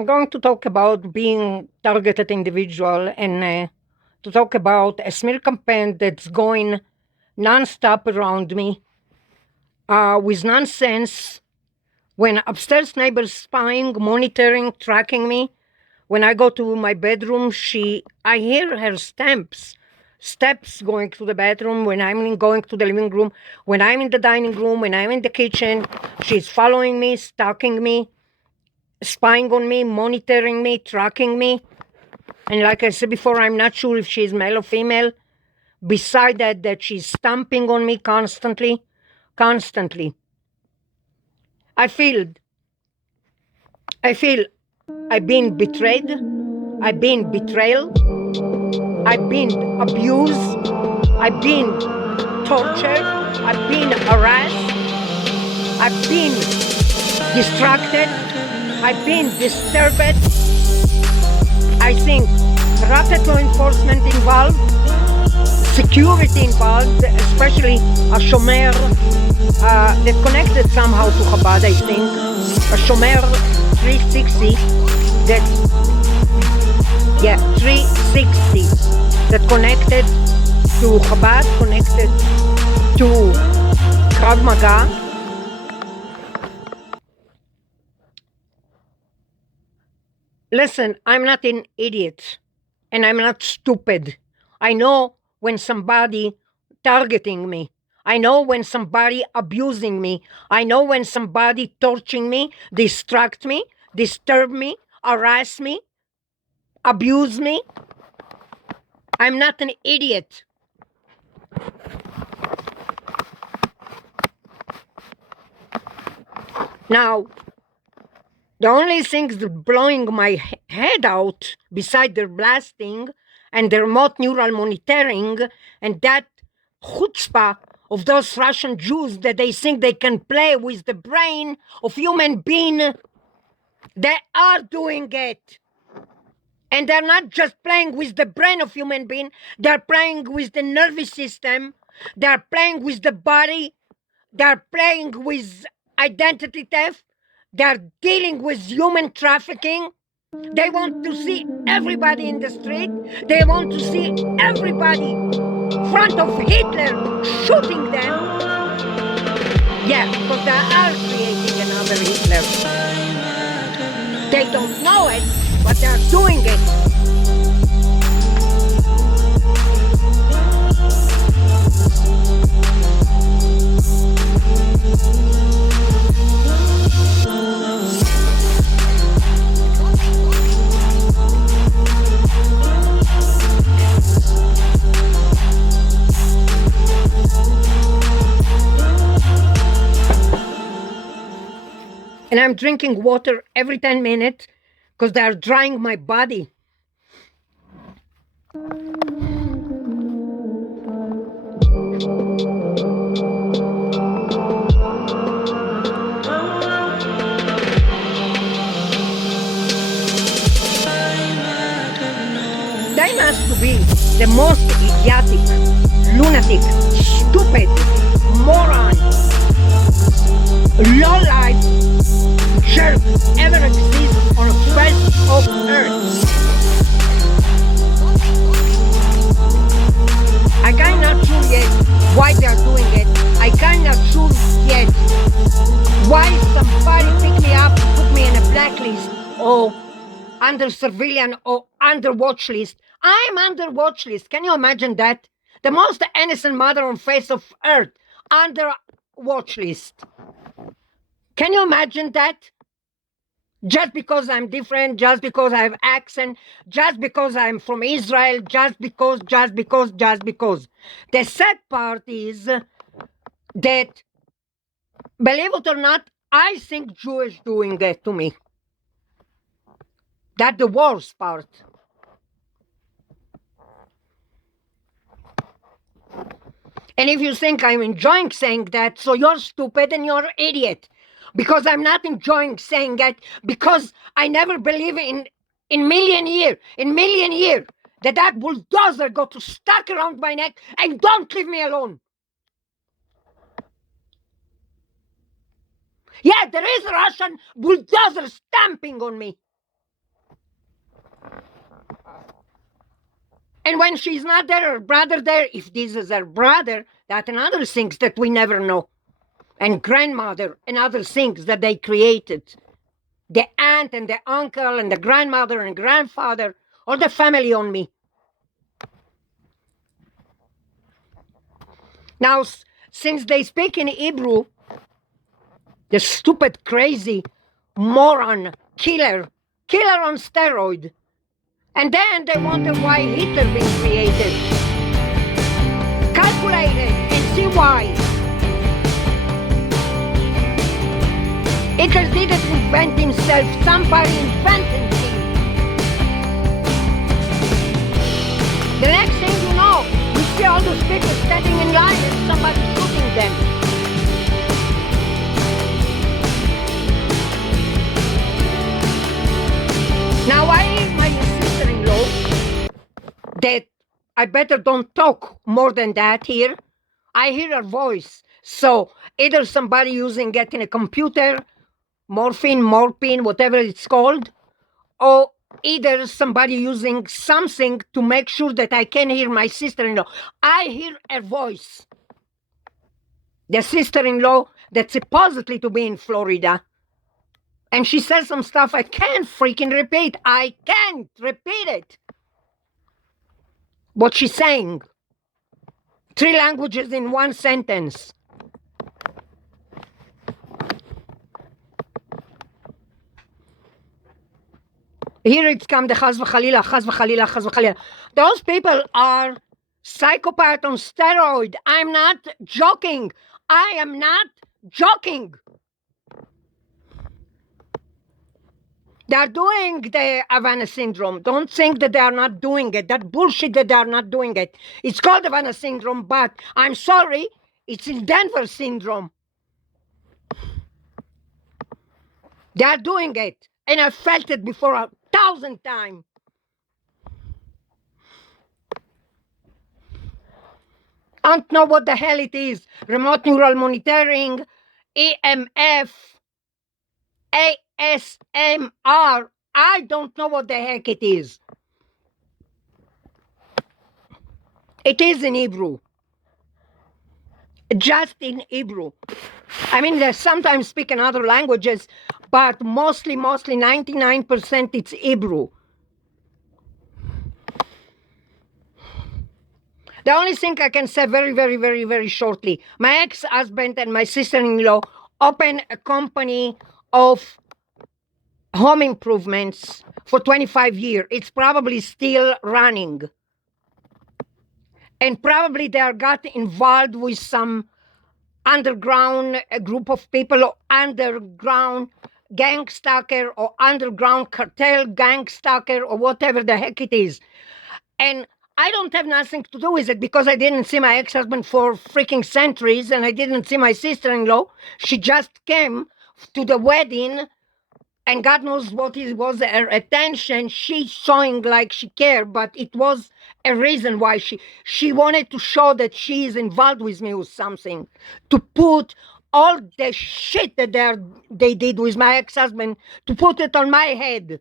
I'm going to talk about being targeted individual and to talk about a smear campaign that's going nonstop around me with nonsense. When upstairs neighbors spying, monitoring, tracking me. When I go to my bedroom, I hear her steps going to the bedroom. When I'm going to the living room, when I'm in the dining room, when I'm in the kitchen, she's following me, stalking me, spying on me, monitoring me, tracking me. And like I said before, I'm not sure if she's male or female. Beside that she's stamping on me constantly. I feel I've been betrayed. I've been betrayed. I've been abused. I've been tortured. I've been harassed. I've been distracted. I've been disturbed. I think corrupt law enforcement involved, security involved, especially a Shomer that connected somehow to Chabad, I think. A Shomer 360 that, 360 that connected to Chabad, connected to Krav Maga. Listen, I'm not an idiot and I'm not stupid. I know when somebody targeting me. I know when somebody abusing me. I know when somebody torturing me, distract me, disturb me, harass me, abuse me. I'm not an idiot. Now, the only things that blowing my head out, beside their blasting and their remote neural monitoring and that chutzpah of those Russian Jews that they think they can play with the brain of human being, they are doing it. And they're not just playing with the brain of human being, they're playing with the nervous system, they're playing with the body, they're playing with identity theft, they're dealing with human trafficking. They want to see everybody in the street. They want to see everybody in front of Hitler shooting them. Yeah, because they are creating another Hitler. They don't know it, but they're doing it. And I'm drinking water every 10 minutes because they're drying my body. They must be the most idiotic, lunatic, stupid, moron, low-life jerk ever exist on the face of Earth. I cannot sure yet why they are doing it. I cannot sure yet why somebody picked me up, put me in a blacklist or under surveillance or under watch list. I'm under watch list. Can you imagine that? The most innocent mother on face of Earth under watch list. Can you imagine that? Just because I'm different, just because I have accent, just because I'm from Israel, just because. The sad part is that, believe it or not, I think Jewish doing that to me. That's the worst part. And if you think I'm enjoying saying that, so you're stupid and you're an idiot. Because I'm not enjoying saying that, because I never believe in million year, that bulldozer go to stuck around my neck and don't leave me alone. Yeah, there is a Russian bulldozer stamping on me. And when she's not there, her brother there, if this is her brother, that's another things that we never know. And grandmother and other things that they created. The aunt and the uncle and the grandmother and grandfather, all the family on me. Now, since they speak in Hebrew, the stupid, crazy, moron, killer on steroid. And then they wonder why Hitler been created. Calculate it and see why. Hitler didn't invent himself, somebody invented him. The next thing you know, we see all those people standing in line and somebody shooting them. Now I hear my sister-in-law that I better don't talk more than that here. I hear her voice. So either somebody using it in a computer, morphine, whatever it's called, or either somebody using something to make sure that I can hear my sister-in-law. I hear her voice. The sister-in-law that's supposedly to be in Florida. And she says some stuff I can't freaking repeat. I can't repeat it. What she's saying. 3 languages in 1 sentence. Here it's come the chas v'chalila, chas v'chalila, chas v'chalila. Those people are psychopaths on steroid. I'm not joking. I am not joking. They are doing the Havana syndrome. Don't think that they are not doing it. That bullshit that they are not doing it. It's called Havana syndrome, but I'm sorry, it's in Denver syndrome. They are doing it. And I felt it before 1,000 times. I don't know what the hell it is. Remote neural monitoring, EMF, ASMR. I don't know what the heck it is. It is in Hebrew. Just in Hebrew. I mean, they sometimes speak in other languages, but mostly 99% it's Hebrew. The only thing I can say very shortly, my ex-husband and my sister-in-law opened a company of home improvements for 25 years. It's probably still running. And probably they are got involved with some underground group of people or underground gangstalker or underground cartel gangstalker or whatever the heck it is. And I don't have nothing to do with it because I didn't see my ex-husband for freaking centuries and I didn't see my sister-in-law. She just came to the wedding and God knows what it was her attention. She's showing like she cared, but it was a reason why she wanted to show that she is involved with me with something. To put all the shit that they did with my ex-husband, to put it on my head.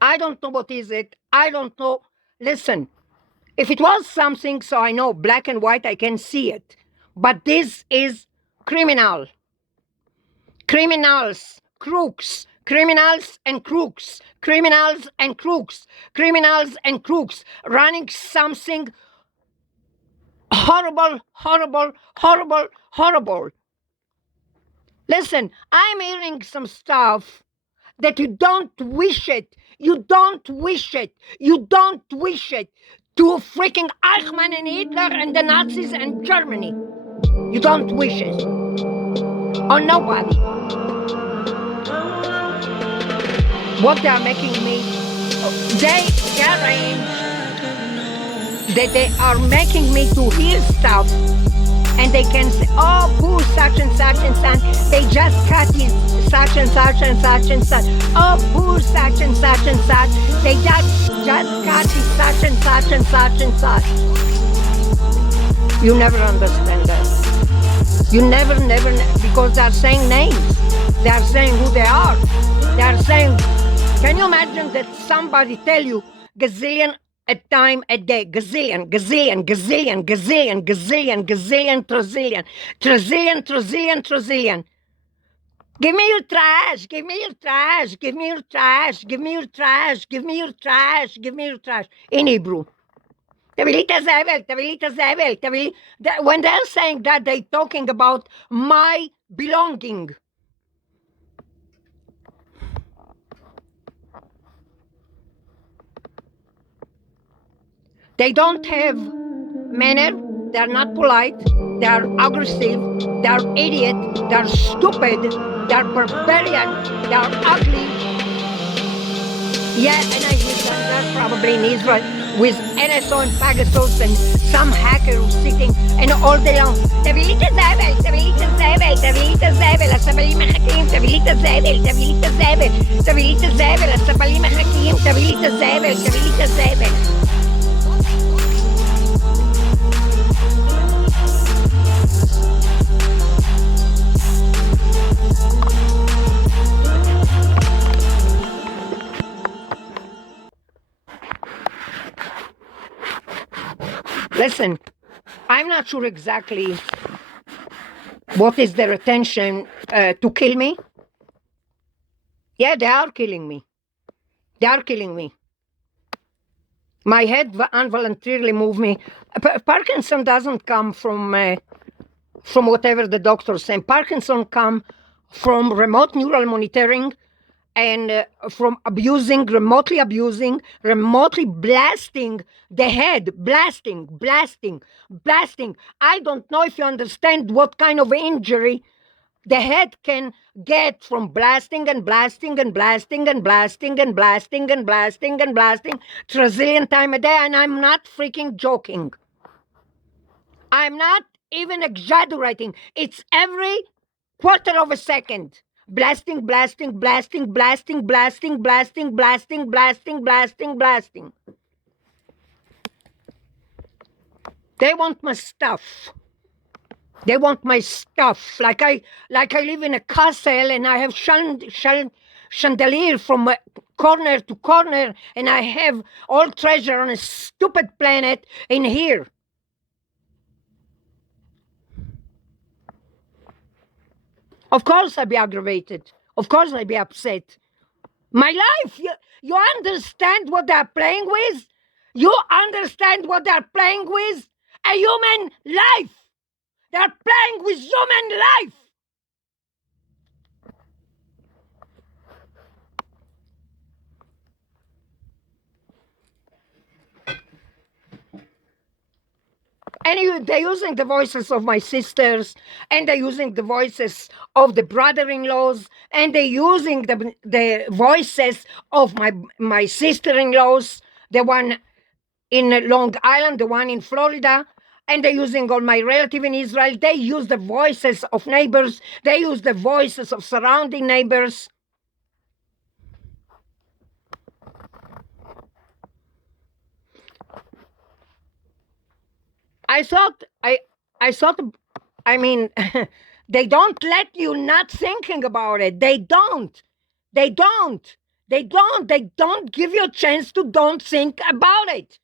I don't know what is it. I don't know. Listen, if it was something, so I know black and white, I can see it. But this is criminal. Criminals, crooks, criminals and crooks, criminals and crooks, criminals and crooks, running something horrible. Listen, I'm hearing some stuff that you don't wish it. You don't wish it. You don't wish it to freaking Eichmann and Hitler and the Nazis and Germany. You don't wish it. On nobody. What they are making me, they arrange that they are making me to hear stuff and they can say, oh, poor such and such and such, they just cut his such and such and such and such. Oh, poor such and such and such, they just cut his such and such and such and such. You never understand that. You never, because they are saying names. They are saying who they are. They are saying Can you imagine that somebody tell you gazillion a time a day, gazillion, gazillion, gazillion, gazillion, gazillion, gazillion, trazillion, trazillion, trazillion, trazillion. Give me your trash, give me your trash, give me your trash, give me your trash, give me your trash, give me your trash. In Hebrew. When they're saying that, they're talking about my belonging. They don't have manner, they're not polite, they're aggressive, they're idiot, they're stupid, they're barbarian, they're ugly. Yeah, and I hear them, they're probably in Israel with NSO and Pegasus and some hacker who's sitting and all day long, תביא לי את הזבל, תביא לי את הזבל, תביא לי את הזבל, הסבלים מחכים, תביא לי את הזבל, תביא לי את הזבל, תביא לי את הזבל, הסבלים מחכים, תביא לי את הזבל, תביא לי את הזבל. Listen, I'm not sure exactly what is their intention to kill me. Yeah, they are killing me. They are killing me. My head involuntarily moved me. Parkinson doesn't come from whatever the doctors say. Parkinson come from remote neural monitoring and from remotely blasting the head, blasting. I don't know if you understand what kind of injury the head can get from blasting trillion times a day, and I'm not freaking joking. I'm not even exaggerating. It's every quarter of a second. Blasting. They want my stuff. Like I live in a castle and I have chandelier from corner to corner, and I have all treasure on a stupid planet in here. Of course I'd be aggravated. Of course I'd be upset. My life, you understand what they're playing with? You understand what they're playing with? A human life. They're playing with human life. And they're using the voices of my sisters, and they're using the voices of the brother-in-laws, and they're using the voices of my sister-in-laws, the one in Long Island, the one in Florida, and they're using all my relatives in Israel. They use the voices of neighbors. They use the voices of surrounding neighbors. I thought, I mean, they don't let you not thinking about it. They don't give you a chance to don't think about it.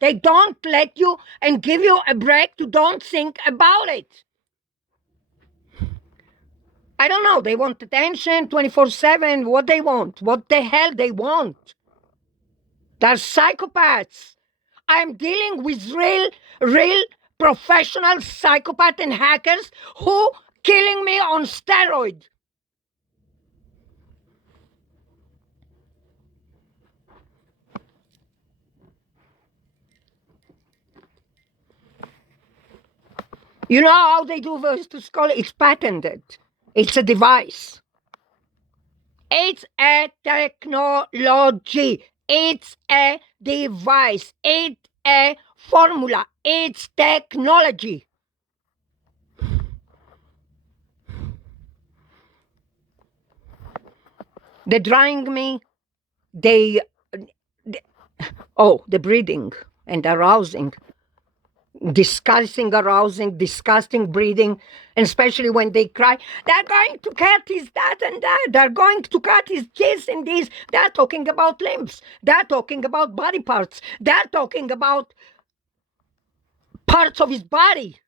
They don't let you and give you a break to don't think about it. I don't know. They want attention 24/7. What they want? What the hell they want? They're psychopaths. I'm dealing with real professional psychopaths and hackers who killing me on steroid. You know how they do voice to skull? It's patented. It's a device. It's a technology. It's a device. It's a formula. It's technology. They're drying me. The breathing and arousing. disgusting arousing, disgusting breathing, and especially when they cry, they're going to cut his that and that, they're going to cut his this and this. They're talking about limbs, they're talking about body parts, they're talking about parts of his body.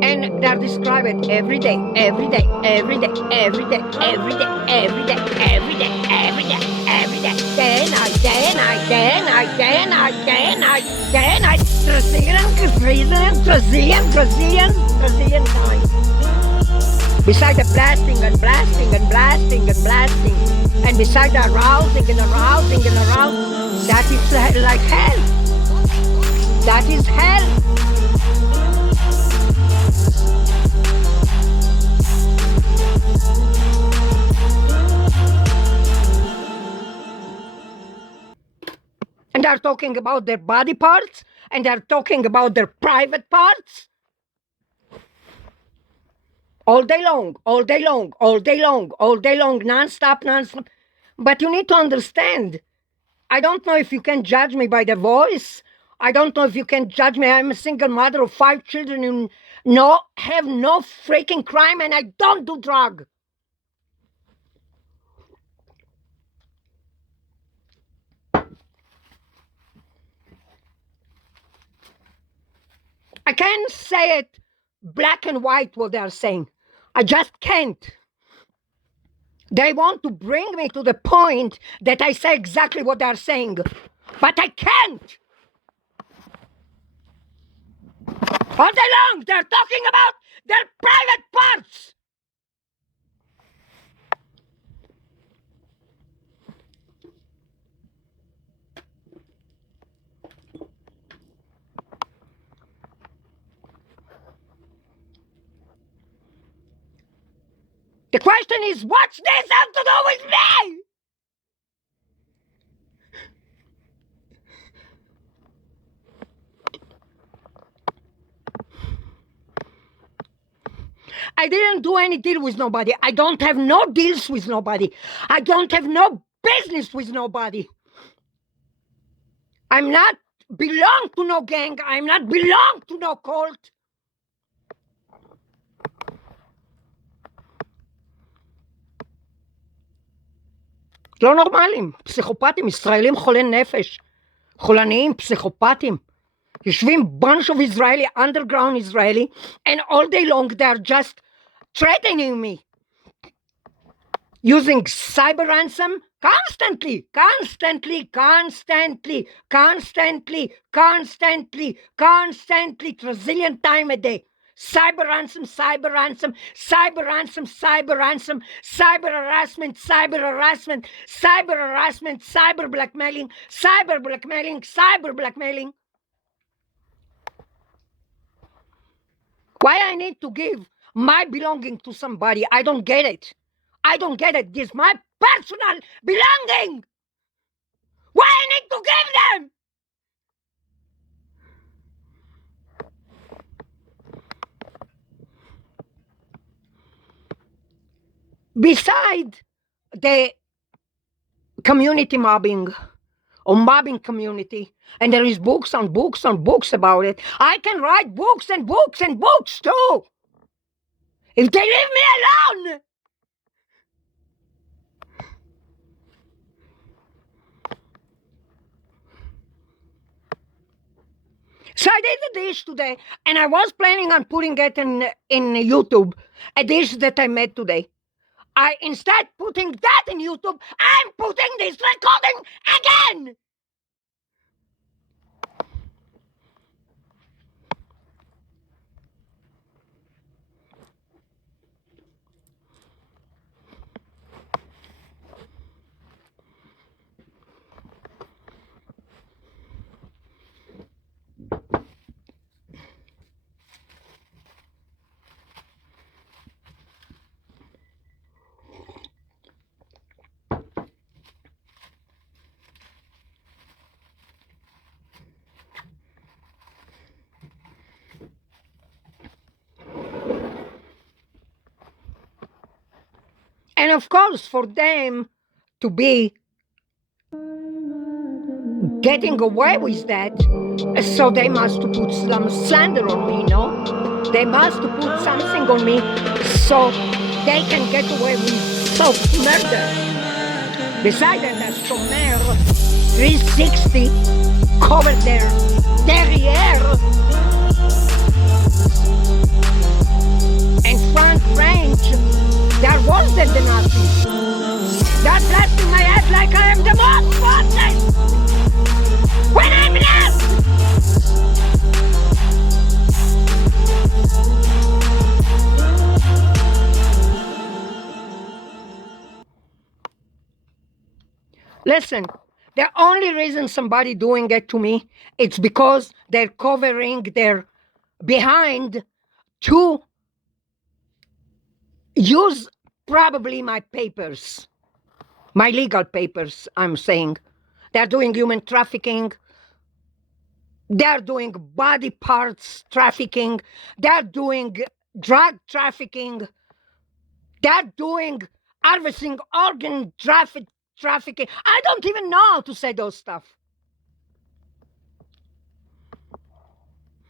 And they're described every day, every day, every day, every day, every day, every day, every day, every day, every day, day and night, day and night, day and night, day and night, day and night, day and night, Brazilian times. Beside the blasting and blasting and blasting and blasting, and beside the arousing and arousing and arousing, that is like hell. That is hell. And they're talking about their body parts, and they're talking about their private parts. All day long, all day long, all day long, all day long, non-stop, non-stop. But you need to understand, I don't know if you can judge me by the voice. I don't know if you can judge me. I'm a single mother of 5 children and have no freaking crime, and I don't do drug. I can't say it black and white what they're saying. I just can't. They want to bring me to the point that I say exactly what they're saying, but I can't. All day long, they're talking about their private parts. The question is, what's this have to do with me? I didn't do any deal with nobody. I don't have no deals with nobody. I don't have no business with nobody. I'm not belong to no gang. I'm not belong to no cult. לא נורמלים, פסיכופטים, ישראלים חולי נפש, חולניים, פסיכופטים. יושבים bunch of Israeli, underground Israeli, and all day long they're just threatening me. Using cyber ransom constantly, trillion times a day. Cyber ransom, cyber ransom, cyber ransom, cyber ransom, cyber harassment, cyber harassment, cyber harassment, cyber blackmailing, cyber blackmailing, cyber blackmailing. Why I need to give my belonging to somebody? I don't get it. I don't get it. This is my personal belonging. Why I need to give them? Beside the community mobbing or mobbing community, and there is books on books on books about it, I can write books and books and books too. If they leave me alone. So I did a dish today, and I was planning on putting it in YouTube, a dish that I made today. I instead putting that in YouTube, I'm putting this recording again. And of course, for them to be getting away with that, so they must put some slander on me, no? They must put something on me so they can get away with soft murder. Besides that, Sommer 360 covered their derriere and front range. They're worse than the Nazis. They're blasting my head like I am the most wanted when I'm not. Listen, the only reason somebody doing it to me, it's because they're covering their behind to use probably my papers, my legal papers, I'm saying. They're doing human trafficking. They're doing body parts trafficking. They're doing drug trafficking. They're doing harvesting organ trafficking. I don't even know how to say those stuff.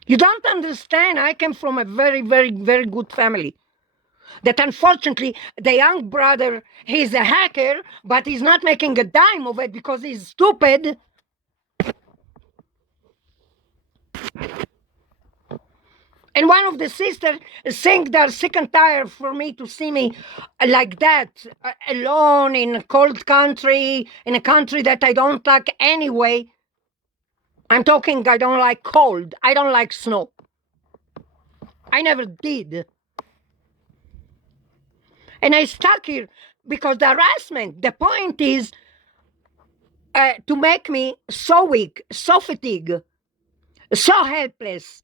You don't understand. I came from a very, very, very good family. That unfortunately, the young brother, he's a hacker, but he's not making a dime of it because he's stupid. And one of the sisters think they're sick and tired for me to see me like that, alone in a cold country, in a country that I don't like anyway. I'm talking, I don't like cold. I don't like snow. I never did. And I stuck here because the harassment, the point is to make me so weak, so fatigued, so helpless,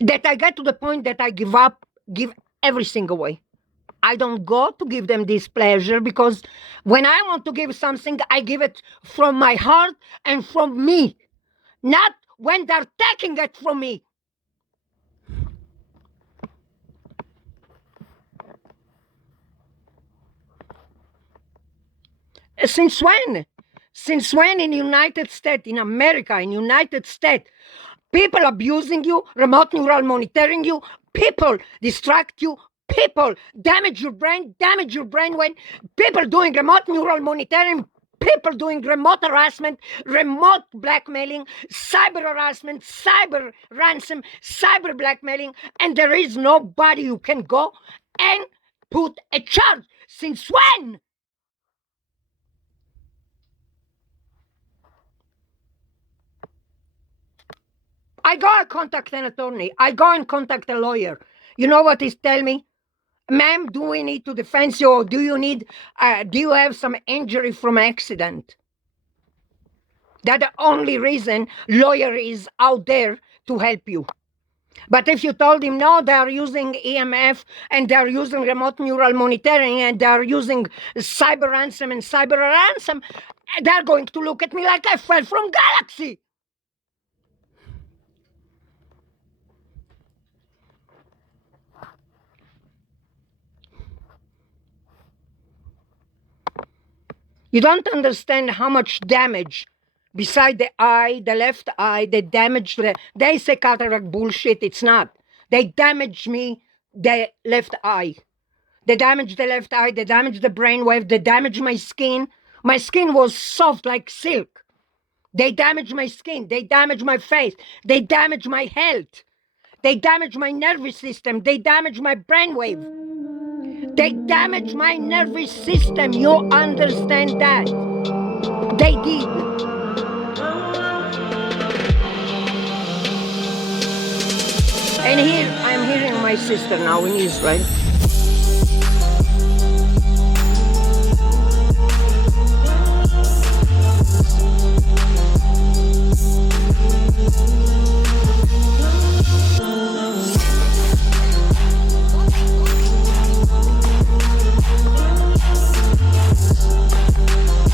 that I get to the point that I give up, give everything away. I don't go to give them this pleasure because when I want to give something, I give it from my heart and from me, not when they're taking it from me. Since when? Since when in United States, in America, in United States, people abusing you, remote neural monitoring you, people distract you, people damage your brain when people doing remote neural monitoring, people doing remote harassment, remote blackmailing, cyber harassment, cyber ransom, cyber blackmailing, and there is nobody who can go and put a charge. Since when? I go and contact an attorney. I go and contact a lawyer. You know what he's telling me? Ma'am, do we need to defend you, or do you have some injury from accident? That's the only reason lawyer is out there to help you. But if you told him, no, they are using EMF and they are using remote neural monitoring and they are using cyber ransom and cyber ransom, they're going to look at me like I fell from galaxy. You don't understand how much damage, beside the eye, the left eye, they damaged they say cataract bullshit, it's not. They damaged me, the left eye. They damaged the left eye, they damaged the brainwave, they damaged my skin. My skin was soft like silk. They damaged my skin, they damaged my face, they damaged my health. They damaged my nervous system, they damaged my brainwave. They damaged my nervous system, you understand that? They did. And here, I'm hearing my sister now in Israel.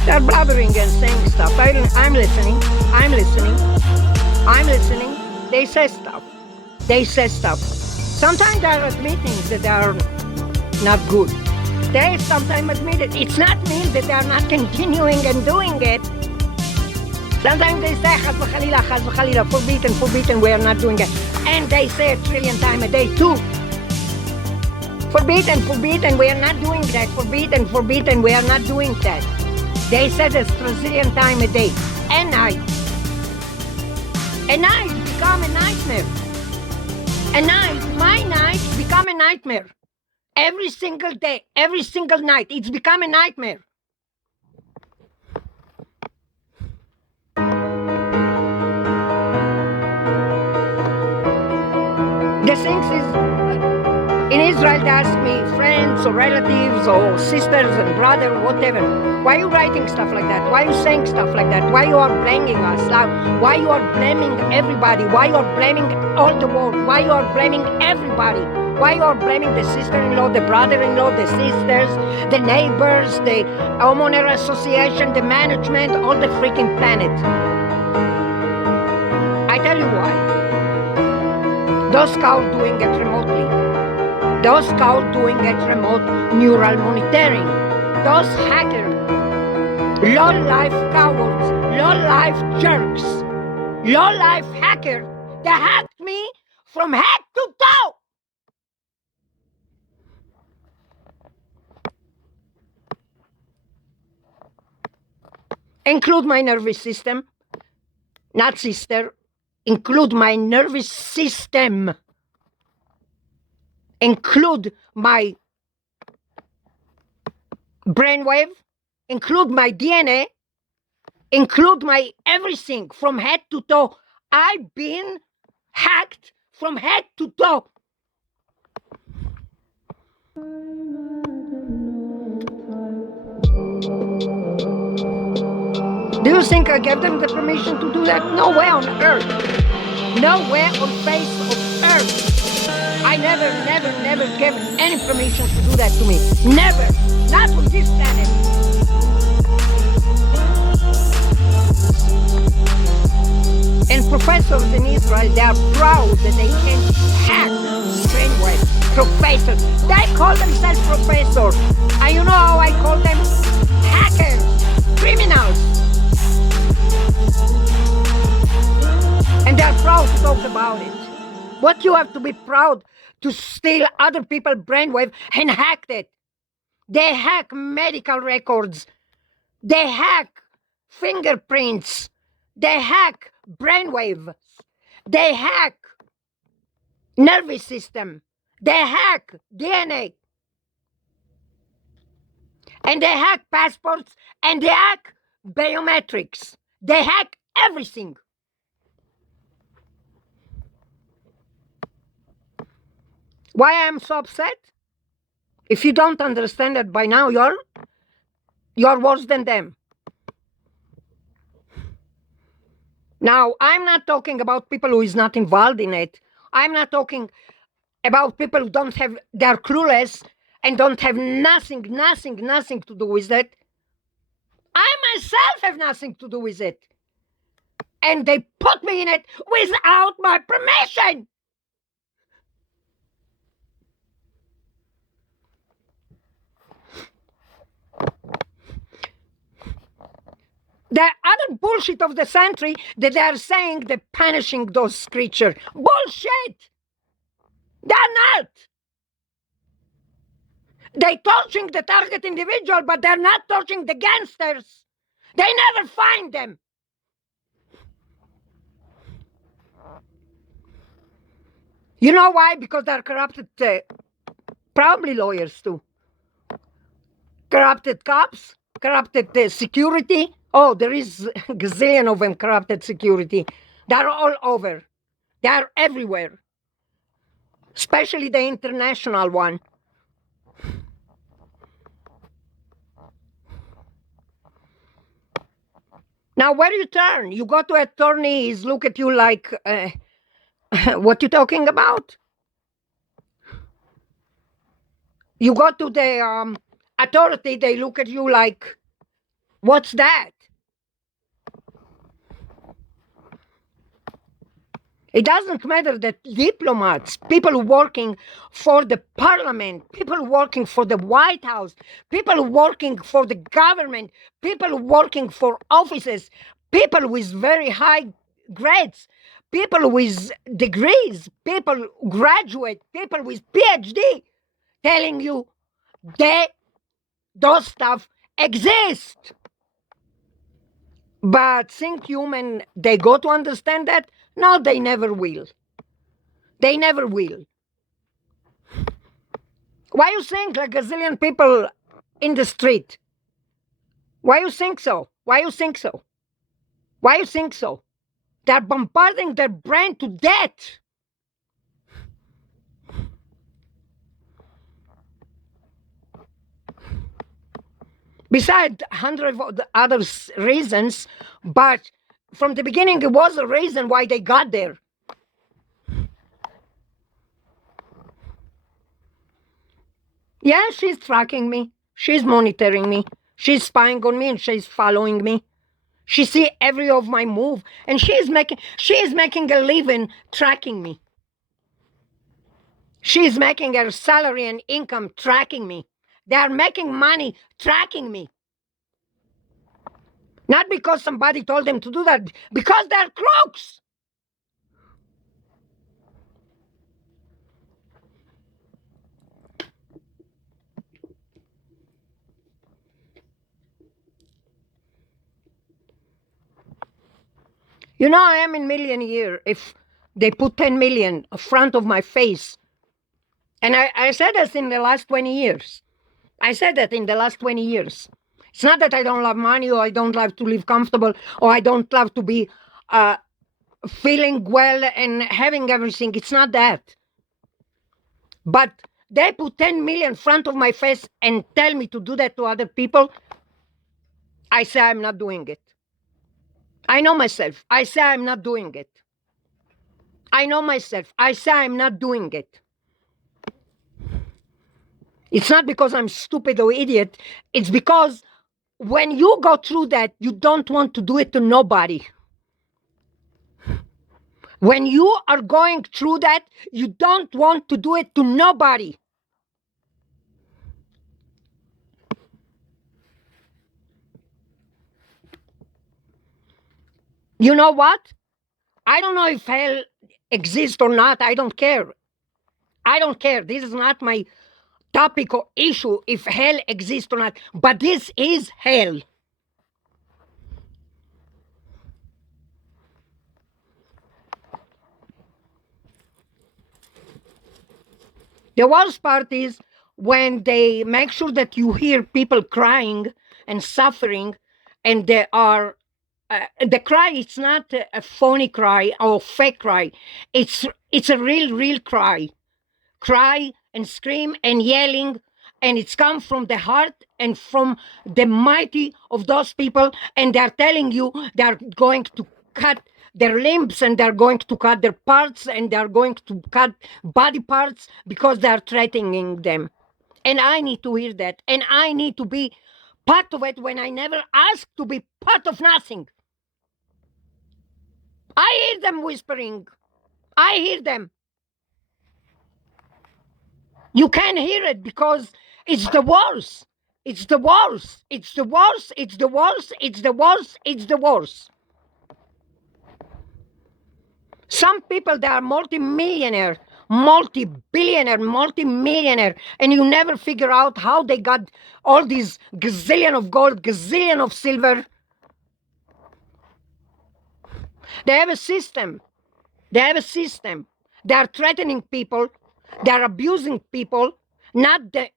They're blabbering and saying stuff. I'm listening. They say stuff. Sometimes they're admitting that they're not good. They sometimes admit it. It's not mean that they are not continuing and doing it. Sometimes they say, chas v'chalila, forbidden, we are not doing it. And they say 1 trillion times a day too. Forbidden, we are not doing that. Forbidden, we are not doing that. They said it 1 trillion times a day. And night become a nightmare. My night become a nightmare. Every single day, every single night, it's become a nightmare. The thing is, in Israel, they ask me, friends or relatives or sisters and brother, whatever, why are you writing stuff like that? Why are you saying stuff like that? Why you are blaming us? Why you are blaming everybody? Why you are blaming all the world? Why you are blaming everybody? Why you are blaming the sister-in-law, the brother-in-law, the sisters, the neighbors, the homeowner association, the management, all the freaking planet? I tell you why. Those cows doing it remotely. Those cows doing it remote neural monitoring. Those hackers, low-life cowards, low-life jerks, low-life hackers, they hacked me from head to toe. Include my nervous system, not sister, include my nervous system, include my brainwave, include my DNA, include my everything from head to toe. I've been hacked from head to toe. Do you think I gave them the permission to do that? No way on earth. Nowhere on face of earth. I never gave any permission to do that to me. Never. Not on this planet. And professors in Israel, they are proud that they can hack brainwave. Professors. They call themselves professors. And you know how I call them? Hackers. Criminals. And they are proud to talk about it. What you have to be proud to steal other people's brainwave and hack it. They hack medical records. They hack fingerprints. They hack brainwave. They hack nervous system. They hack DNA. And they hack passports and they hack biometrics. They hack everything. Why I am so upset? If you don't understand it by now, you're worse than them. Now, I'm not talking about people who is not involved in it. I'm not talking about people who don't have, they're clueless and don't have nothing to do with it. I myself have nothing to do with it. And they put me in it without my permission. The other bullshit of the century that they are saying they're punishing those creatures. Bullshit! They're not! They're torching the target individual, but they're not torching the gangsters. They never find them. You know why? Because they're corrupted, probably lawyers too. Corrupted cops, corrupted security. Oh, there is a gazillion of them corrupted security. They're all over. They're everywhere. Especially the international one. Now, where you turn? You go to attorneys, look at you like, what you talking about? You go to the authority, they look at you like, what's that? It doesn't matter that diplomats, people working for the parliament, people working for the White House, people working for the government, people working for offices, people with very high grades, people with degrees, people graduate, people with PhD, telling you those stuff exist. But think human, they go to understand that? No, they never will. They never will. Why you think like a zillion people in the street? Why you think so? Why you think so? Why you think so? They're bombarding their brain to death. Besides hundred of the other reasons, but from the beginning it was a reason why they got there. Yeah, she's tracking me. She's monitoring me. She's spying on me and she's following me. She see every of my move and she is making a living tracking me. She's making her salary and income tracking me. They are making money tracking me. Not because somebody told them to do that, because they're crooks. You know, I am in million year if they put 10 million in front of my face. And I said this in the last 20 years. I said that in the last 20 years. It's not that I don't love money or I don't love to live comfortable or I don't love to be feeling well and having everything. It's not that. But they put 10 million in front of my face and tell me to do that to other people. I say I'm not doing it. I know myself. I say I'm not doing it. I know myself. I say I'm not doing it. It's not because I'm stupid or idiot. It's because when you go through that, you don't want to do it to nobody. When you are going through that, you don't want to do it to nobody. You know what? I don't know if hell exists or not. I don't care. I don't care. This is not my topic or issue if hell exists or not. But this is hell. The worst part is when they make sure that you hear people crying and suffering, and they are the cry. It's not a phony cry or fake cry. It's a real cry and scream and yelling, and it's come from the heart and from the mighty of those people, and they're telling you they're going to cut their limbs and they're going to cut their parts and they're going to cut body parts because they're threatening them. And I need to hear that, and I need to be part of it when I never asked to be part of nothing. I hear them whispering. I hear them. You can't hear it because it's the worst. It's the worst. It's the worst. It's the worst. It's the worst. It's the worst. Some people, they are multi-millionaire, multi-billionaire, multi-millionaire, and you never figure out how they got all these gazillion of gold, gazillion of silver. They have a system. They have a system. They are threatening people. They are abusing people. Not they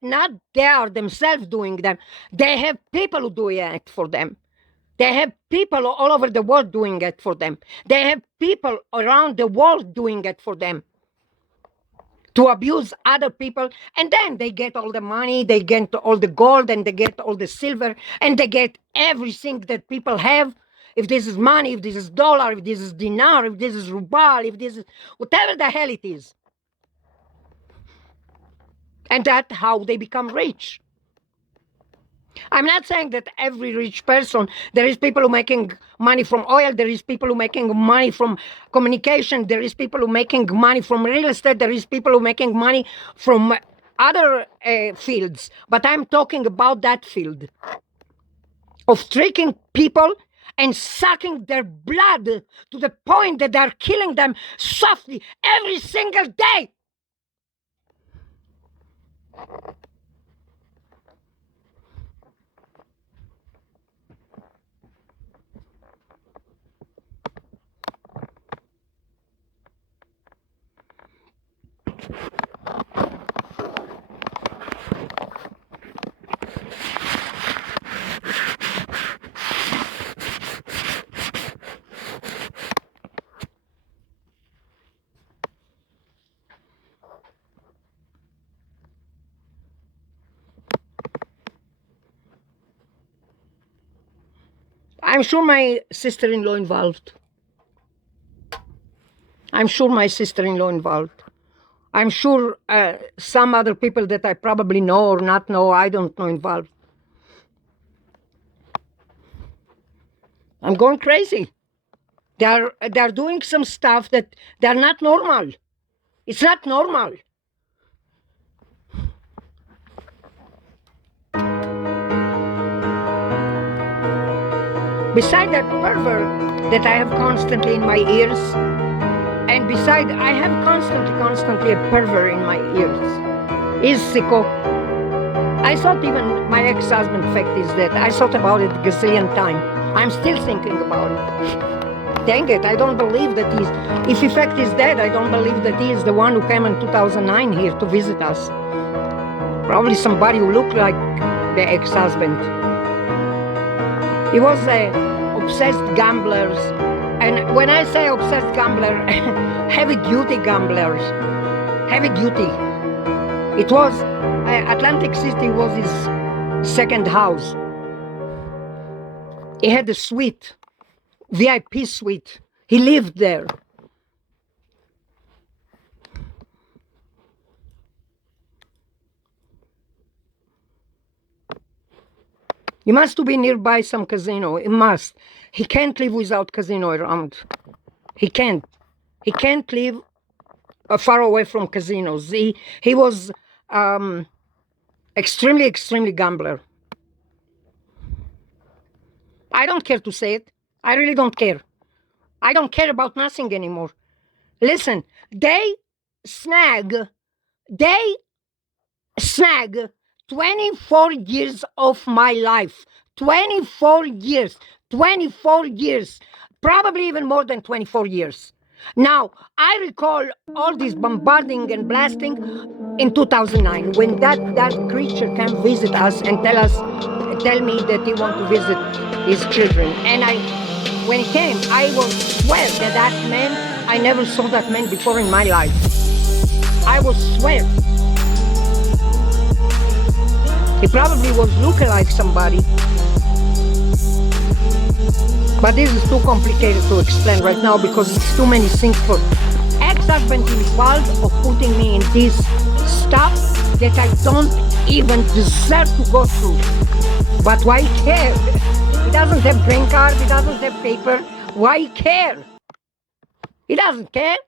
are themselves doing them. They have people who do it for them. They have people all over the world doing it for them. They have people around the world doing it for them to abuse other people. And then they get all the money, they get all the gold, and they get all the silver, and they get everything that people have. If this is money, if this is dollar, if this is dinar, if this is ruble, if this is whatever the hell it is. And that's how they become rich. I'm not saying that every rich person, there is people who making money from oil, there is people who making money from communication, there is people who making money from real estate, there is people who making money from other fields. But I'm talking about that field of tricking people and sucking their blood to the point that they're killing them softly every single day. I'm sure my sister-in-law involved. I'm sure my sister-in-law involved. I'm sure some other people that I probably know or not know, I don't know, involved. I'm going crazy. They're doing some stuff that they're not normal. It's not normal. Beside that pervert that I have constantly in my ears, and beside I have constantly a pervert in my ears, is sicko. I thought even my ex-husband fact is dead. I thought about it a gazillion times. I'm still thinking about it. Dang it, I don't believe that he's... If in fact is dead, I don't believe that he is the one who came in 2009 here to visit us. Probably somebody who looked like the ex-husband. He was a obsessed gamblers. And when I say obsessed gambler, heavy-duty gamblers. Heavy-duty. It was... Atlantic City was his second house. He had a suite, VIP suite. He lived there. You must be nearby some casino. He must. He can't live without casino around. He can't. He can't live far away from casinos. He was extremely gambler. I don't care to say it. I really don't care. I don't care about nothing anymore. Listen, they snag 24 years of my life. 24 years. 24 years. Probably even more than 24 years. Now, I recall all this bombarding and blasting in 2009 when that creature came visit us and tell me that he want to visit his children. And when he came, I will swear that man, I never saw that man before in my life. I will swear. He probably was looking like somebody. But this is too complicated to explain right now because it's too many things for ex-husband involved of putting me in this stuff that I don't even deserve to go through. But why care? He doesn't have green card, he doesn't have paper. Why care? He doesn't care.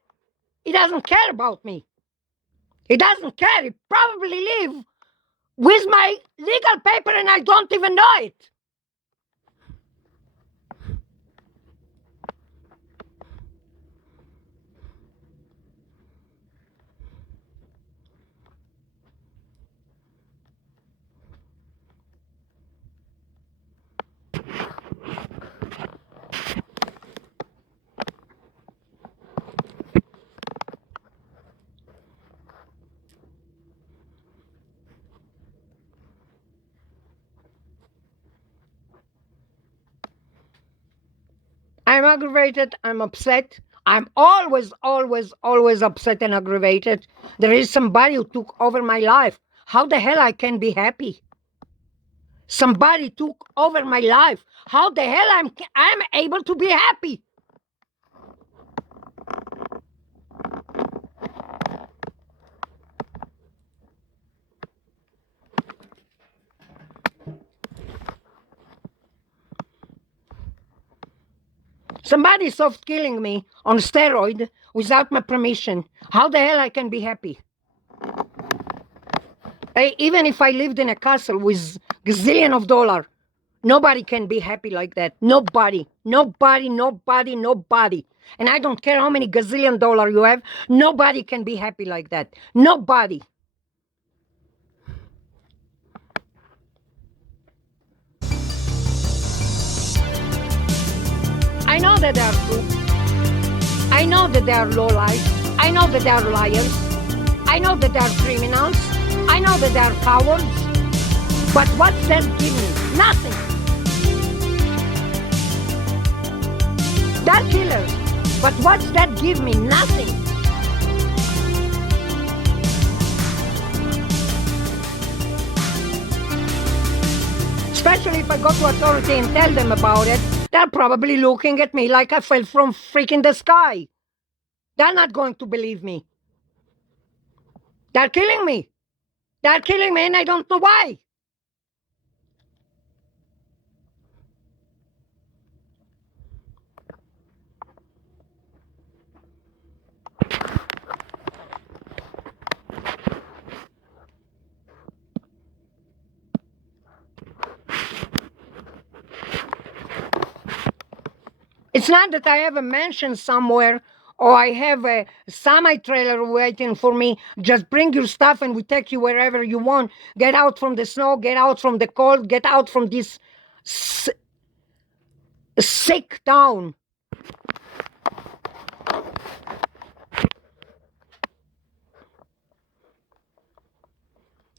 He doesn't care about me. He doesn't care. He probably live with my legal paper and I don't even know it. I'm aggravated, I'm upset. I'm always upset and aggravated. There is somebody who took over my life. How the hell I can be happy? Somebody took over my life. How the hell I'm able to be happy? Somebody soft killing me on steroid without my permission. How the hell I can be happy? Even if I lived in a castle with gazillion of dollars, nobody can be happy like that. Nobody. And I don't care how many gazillion dollars you have. Nobody can be happy like that. Nobody. I know that they are crooks. I know that they are lowlife. I know that they are liars. I know that they are criminals. I know that they are cowards. But what's that give me? Nothing. They're killers. But what's that give me? Nothing. Especially if I go to authority and tell them about it, they're probably looking at me like I fell from freaking the sky. They're not going to believe me. They're killing me. They're killing me and I don't know why. It's not that I have a mansion somewhere or I have a semi-trailer waiting for me. Just bring your stuff and we take you wherever you want. Get out from the snow, get out from the cold, get out from this sick town.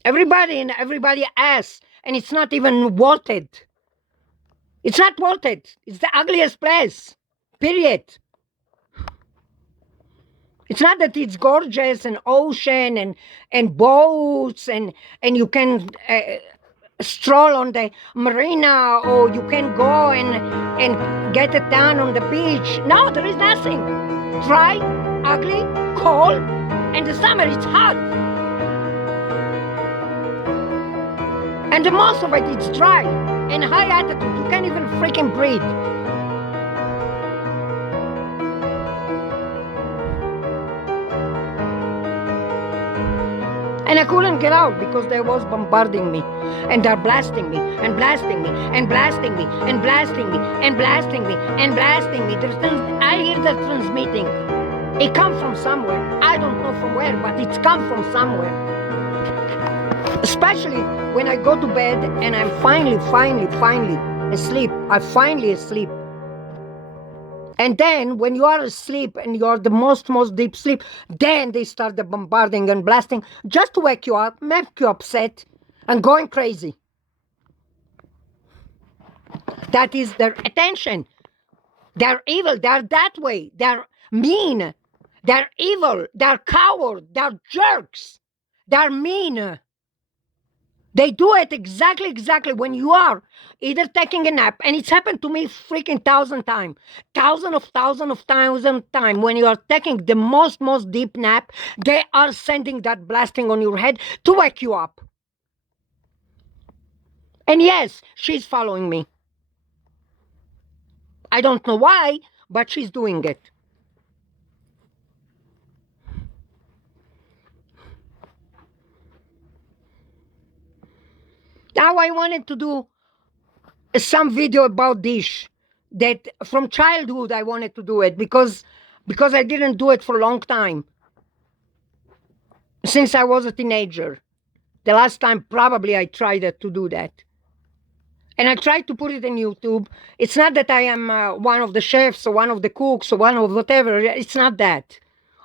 Everybody asks, and it's not even worth it. It's not worth it. It's the ugliest place. Period. It's not that it's gorgeous and ocean and boats and you can stroll on the marina or you can go and get it done on the beach. No, there is nothing. Dry, ugly, cold, and the summer it's hot. And the most of it is dry and high altitude. You can't even freaking breathe. And I couldn't get out because they was bombarding me. And they're blasting me and blasting me and blasting me and blasting me and blasting me and blasting me. I hear the transmitting. It comes from somewhere. I don't know from where, but it's come from somewhere. Especially when I go to bed and I'm finally asleep. I'm finally asleep. And then when you are asleep and you are the most deep sleep, then they start the bombarding and blasting just to wake you up, make you upset and going crazy. That is their attention. They're evil. They're that way. They're mean. They're evil. They're coward. They're jerks. They're mean. They do it exactly when you are either taking a nap, and it's happened to me freaking thousand times when you are taking the most deep nap, they are sending that blasting on your head to wake you up. And yes, she's following me. I don't know why, but she's doing it. Now I wanted to do some video about this, that from childhood I wanted to do it because I didn't do it for a long time. Since I was a teenager. The last time probably I tried to do that. And I tried to put it in YouTube. It's not that I am one of the chefs or one of the cooks or one of whatever. It's not that.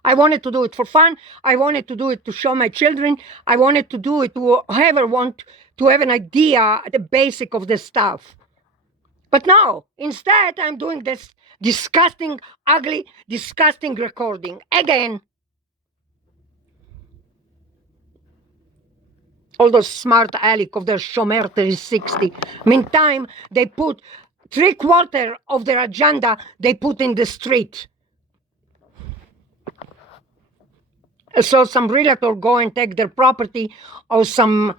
I wanted to do it for fun. I wanted to do it to show my children. I wanted to do it to whoever want to have an idea, the basic of the stuff. But no, instead I'm doing this disgusting, ugly, disgusting recording. Again. All those smart aleck of their Shomer 360. Meantime, they put 3/4 of their agenda, they put in the street. So some realtor go and take their property, or some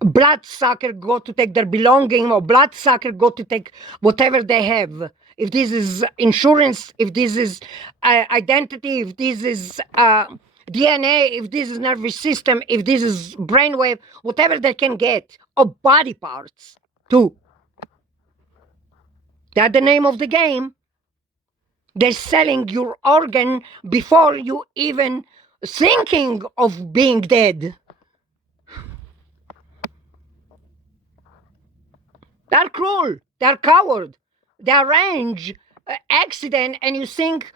bloodsucker go to take their belonging, or bloodsucker go to take whatever they have. If this is insurance, if this is identity, if this is DNA, if this is nervous system, if this is brainwave, whatever they can get, or body parts too. That's the name of the game. They're selling your organ before you even thinking of being dead. They're cruel. They're coward. They arrange accident, and you think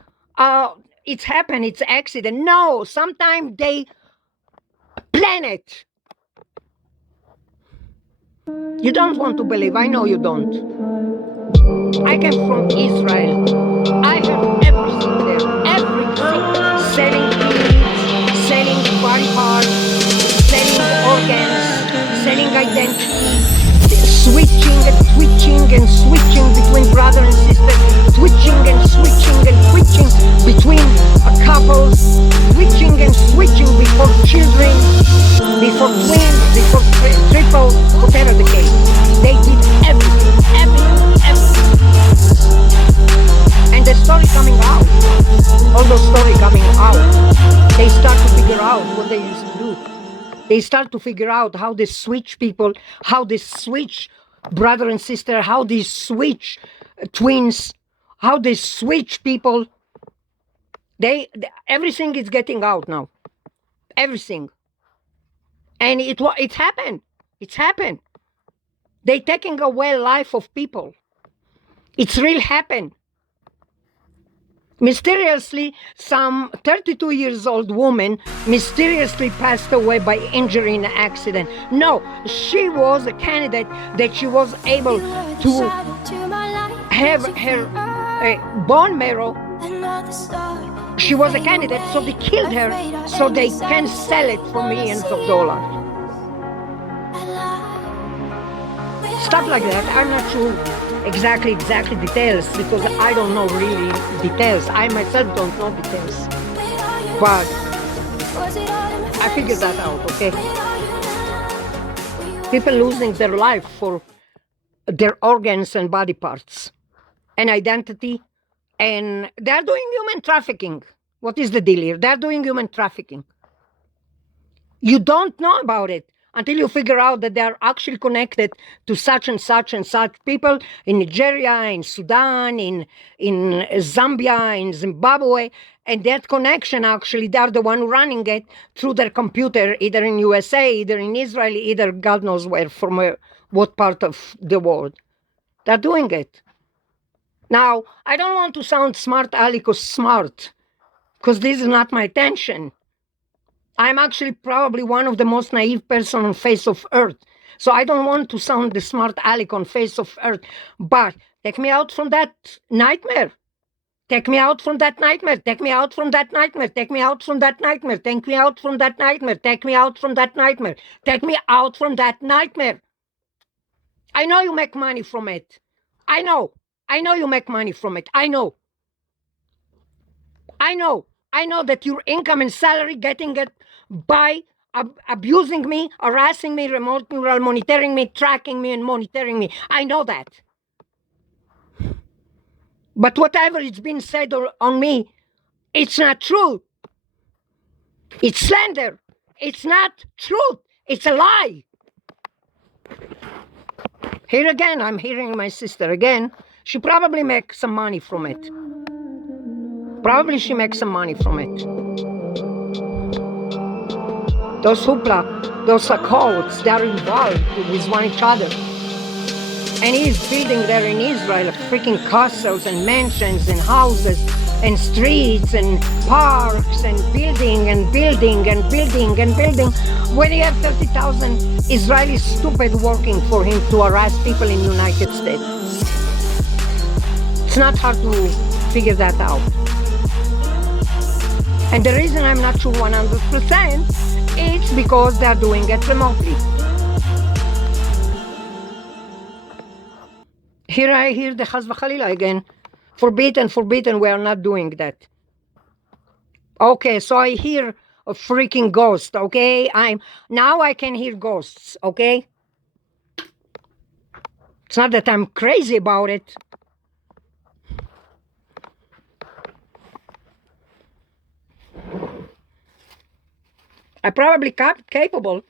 it's happened. It's accident. No, sometimes they plan it. You don't want to believe. I know you don't. I came from Israel. I heard everything there. Everything. Selling kids, selling body parts, selling organs, selling identity, switching and twitching and switching between brother and sister, twitching and switching and twitching between couples, switching and switching before children, before twins, before triple, whatever the case. They did everything, everything, everything. And the story coming out, all those story coming out, they start to figure out what they used to do. They start to figure out how they switch people, how they switch brother and sister, how they switch twins, how they switch people. Everything is getting out now. Everything. And it happened. It's happened. They're taking away life of people. It's really happened. Mysteriously, some 32 years old woman mysteriously passed away by injury in an accident. No, she was a candidate that she was able to have her bone marrow. She was a candidate, so they killed her so they can sell it for millions of dollars. Stuff like that. I'm not sure exactly details, because I don't know really details. I myself don't know details, but I figured that out. Okay, people losing their life for their organs and body parts and identity, and they're doing human trafficking. What is the deal here? They're doing human trafficking. You don't know about it until you figure out that they're actually connected to such and such and such people in Nigeria, in Sudan, in Zambia, in Zimbabwe. And that connection, actually, they're the one running it through their computer, either in USA, either in Israel, either God knows where, from what part of the world. They're doing it. Now, I don't want to sound smart aleck or smart, because this is not my intention. I'm actually probably one of the most naive person on face of earth. So I don't want to sound the smart aleck on face of earth. But take me out from that nightmare. Take me out from that nightmare. Take me out from that nightmare. Take me out from that nightmare. Take me out from that nightmare. Take me out from that nightmare. Take me out from that nightmare. I know you make money from it. I know. I know you make money from it. I know. I know. I know that your income and salary getting it by abusing me, harassing me, remote neural monitoring me, tracking me, and monitoring me. I know that. But whatever is being said on me, it's not true. It's slander. It's not truth. It's a lie. Here again, I'm hearing my sister again. She probably makes some money from it. Probably she makes some money from it. Those hoopla, those cults, they're involved with one each other. And he's building there in Israel freaking castles and mansions and houses and streets and parks and building and building and building and building, when he have 30,000 Israelis stupid working for him to harass people in the United States. It's not hard to figure that out. And the reason I'm not sure 100%, it's because they're doing it remotely. Here I hear the Chas v'Chalila again. Forbidden, we are not doing that. Okay, so I hear a freaking ghost, okay? Now I can hear ghosts, okay? It's not that I'm crazy about it. I'm probably capable.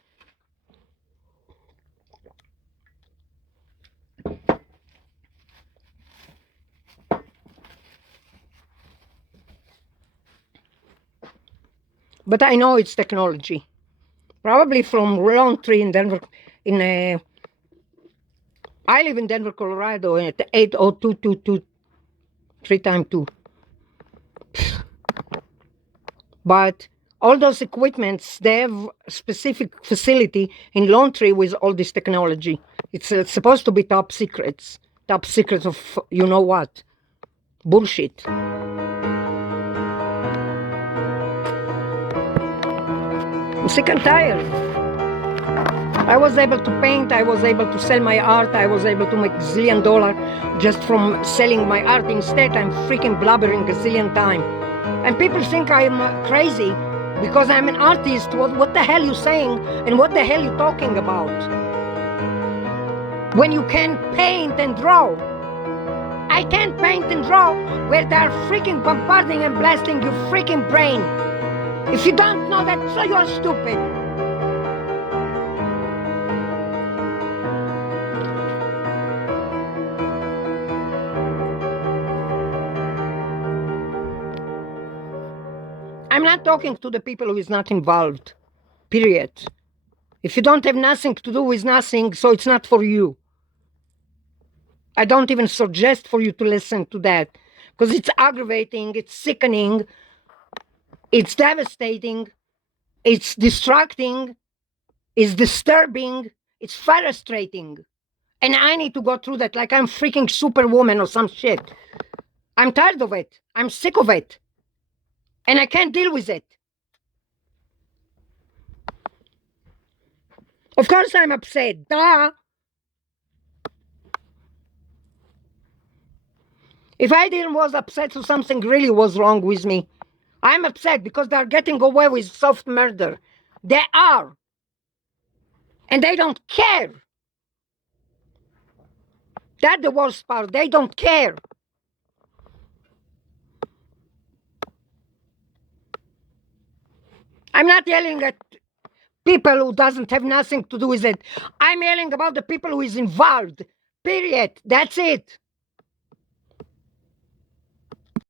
But I know it's technology. Probably from Longtree in Denver. I live in Denver, Colorado, at 80222, 3 times 2. But all those equipments, they have a specific facility in Longtree with all this technology. It's supposed to be top secrets of you know what, bullshit. I'm sick and tired. I was able to paint, I was able to sell my art, I was able to make $1 zillion just from selling my art. Instead, I'm freaking blubbering a zillion times. And people think I'm crazy because I'm an artist. What the hell you saying and what the hell you talking about? When you can paint and draw. I can't paint and draw where they are freaking bombarding and blasting your freaking brain. If you don't know that, so you're stupid. I'm not talking to the people who is not involved, period. If you don't have nothing to do with nothing, so it's not for you. I don't even suggest for you to listen to that, because it's aggravating, it's sickening, it's devastating, it's distracting, it's disturbing, it's frustrating. And I need to go through that like I'm freaking Superwoman or some shit. I'm tired of it. I'm sick of it. And I can't deal with it. Of course I'm upset. Duh. If I didn't was upset, so something really was wrong with me. I'm upset because they're getting away with soft murder. They are. And they don't care. That's the worst part. They don't care. I'm not yelling at people who doesn't have nothing to do with it. I'm yelling about the people who is involved. Period. That's it.